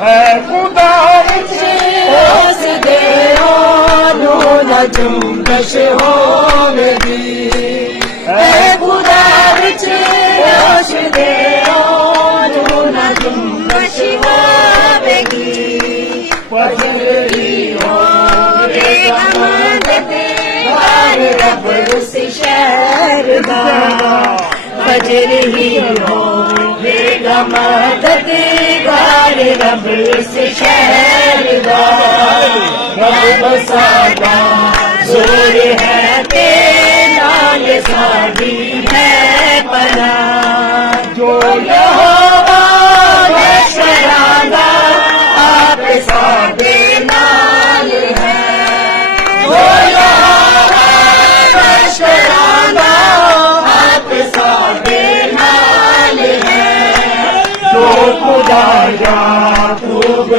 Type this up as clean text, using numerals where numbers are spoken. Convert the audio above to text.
है खुदा उस दे न जुम्बश होगी है खुदा उस दे न जुम्बश होगी पजरी हो रब उस शहर दा फजर ही होगा मददगार रब उस शहर दा रब सादा जोर है ते नाल साडी है पनाह जो यहोवा लश्करां आप साडे नाल है जो यहोवा लश्करां आप साडे नाल है जो खुदा याकूब